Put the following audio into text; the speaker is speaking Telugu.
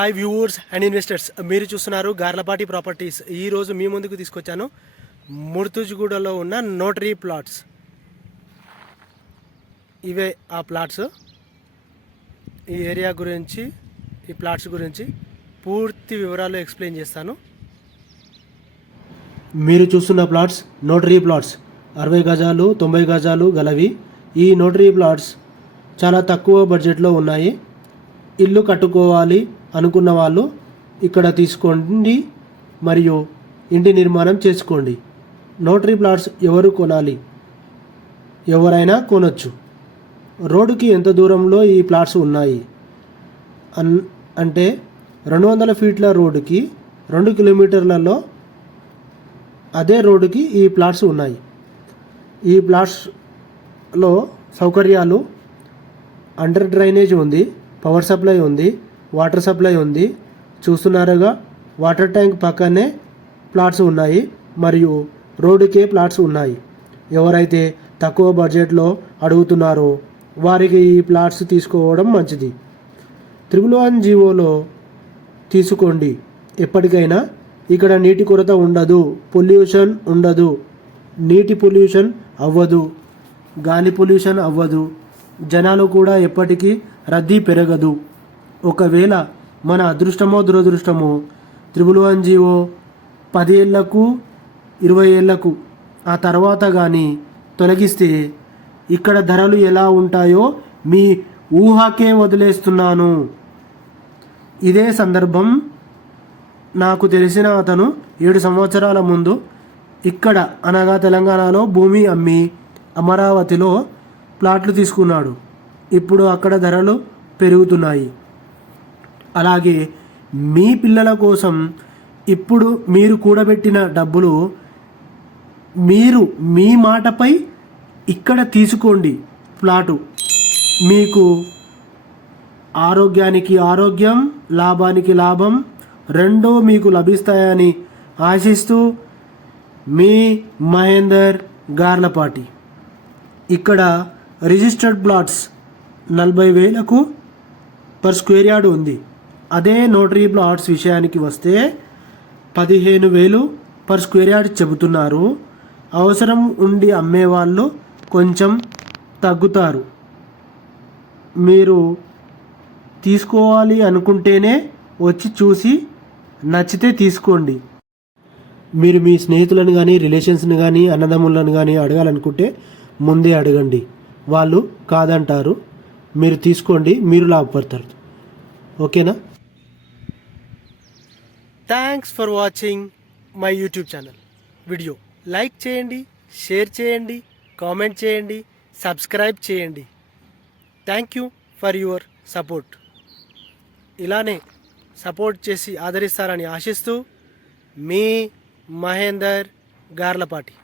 హాయ్ వ్యూవర్స్ అండ్ ఇన్వెస్టర్స్, మీరు చూస్తున్నారు గార్లపాటి ప్రాపర్టీస్. ఈరోజు మీ ముందుకు తీసుకొచ్చాను ముర్తుజ్గూడలో ఉన్న నోటరీ ప్లాట్స్. ఇవే ఆ ప్లాట్స్. ఈ ఏరియా గురించి, ఈ ప్లాట్స్ గురించి పూర్తి వివరాలు ఎక్స్ప్లెయిన్ చేస్తాను. మీరు చూస్తున్న ప్లాట్స్ నోటరీ ప్లాట్స్, 60 గజాలు 90 గజాలు గలవి. ఈ నోటరీ ప్లాట్స్ చాలా తక్కువ బడ్జెట్లో ఉన్నాయి. ఇల్లు కట్టుకోవాలి అనుకున్న వాళ్ళు ఇక్కడ తీసుకోండి మరియు ఇంటి నిర్మాణం చేసుకోండి. నోటరీ ప్లాట్స్ ఎవరు కొనాలి? ఎవరైనా కొనొచ్చు. రోడ్డుకి ఎంత దూరంలో ఈ ప్లాట్స్ ఉన్నాయి అంటే 200 ఫీట్ల రోడ్డుకి 2 కిలోమీటర్లలో అదే రోడ్డుకి ఈ ప్లాట్స్ ఉన్నాయి. ఈ ప్లాట్స్లో సౌకర్యాలు అండర్ డ్రైనేజ్ ఉంది, పవర్ సప్లై ఉంది, వాటర్ సప్లై ఉంది. చూస్తున్నారుగా, వాటర్ ట్యాంక్ పక్కనే ప్లాట్స్ ఉన్నాయి మరియు రోడ్డుకే ప్లాట్స్ ఉన్నాయి. ఎవరైతే తక్కువ బడ్జెట్లో అడుగుతున్నారో వారికి ఈ ప్లాట్స్ తీసుకోవడం మంచిది. 111 జీవోలో తీసుకోండి. ఎప్పటికైనా ఇక్కడ నీటి కొరత ఉండదు, పొల్యూషన్ ఉండదు, నీటి పొల్యూషన్ అవ్వదు, గాలి పొల్యూషన్ అవ్వదు, జనాలు కూడా ఎప్పటికీ రద్దీ పెరగదు. ఒకవేళ మన అదృష్టమో దురదృష్టమో 111 జీవో 10 ఏళ్లకు 20 ఏళ్లకు ఆ తర్వాత కానీ తొలగిస్తే ఇక్కడ ధరలు ఎలా ఉంటాయో మీ ఊహకే వదిలేస్తున్నాను. ఇదే సందర్భం, నాకు తెలిసిన అతను 7 సంవత్సరాల ముందు ఇక్కడ అనగా తెలంగాణలో భూమి అమ్మి అమరావతిలో ప్లాట్లు తీసుకున్నాడు. ఇప్పుడు అక్కడ ధరలు పెరుగుతున్నాయి. అలాగే మీ పిల్లల కోసం ఇప్పుడు మీరు కూడబెట్టిన డబ్బులు మీరు మీ మాటపై ఇక్కడ తీసుకోండి ప్లాటు. మీకు ఆరోగ్యానికి ఆరోగ్యం, లాభానికి లాభం రెండూ మీకు లభిస్తాయని ఆశిస్తూ మీ మహేందర్ గార్లపాటి. ఇక్కడ రిజిస్టర్డ్ ప్లాట్స్ 40,000కు పర్ స్క్వేర్ యార్డ్ ఉంది. అదే నోటరీ ప్లాట్స్ విషయానికి వస్తే 15,000 పర్ స్క్వేర్ యార్డ్ చెబుతున్నారు. అవసరం ఉండి అమ్మేవాళ్ళు కొంచెం తగ్గుతారు. మీరు తీసుకోవాలి అనుకుంటేనే వచ్చి చూసి నచ్చితే తీసుకోండి. మీరు మీ స్నేహితులను కానీ, రిలేషన్స్ని కానీ, అన్నదమ్ములను కానీ అడగాలనుకుంటే ముందే అడగండి. వాళ్ళు కాదంటారు. మీరు తీసుకోండి, మీరు లాభపడతారు. ఓకేనా? Thanks for watching my YouTube channel. Video like చేయండి, షేర్ చేయండి, కామెంట్ చేయండి, సబ్స్క్రైబ్ చేయండి. Thank you for your support. ఇలానే సపోర్ట్ చేసి ఆదరిస్తారని ఆశిస్తూ మీ మహేందర్ గార్లపాటి.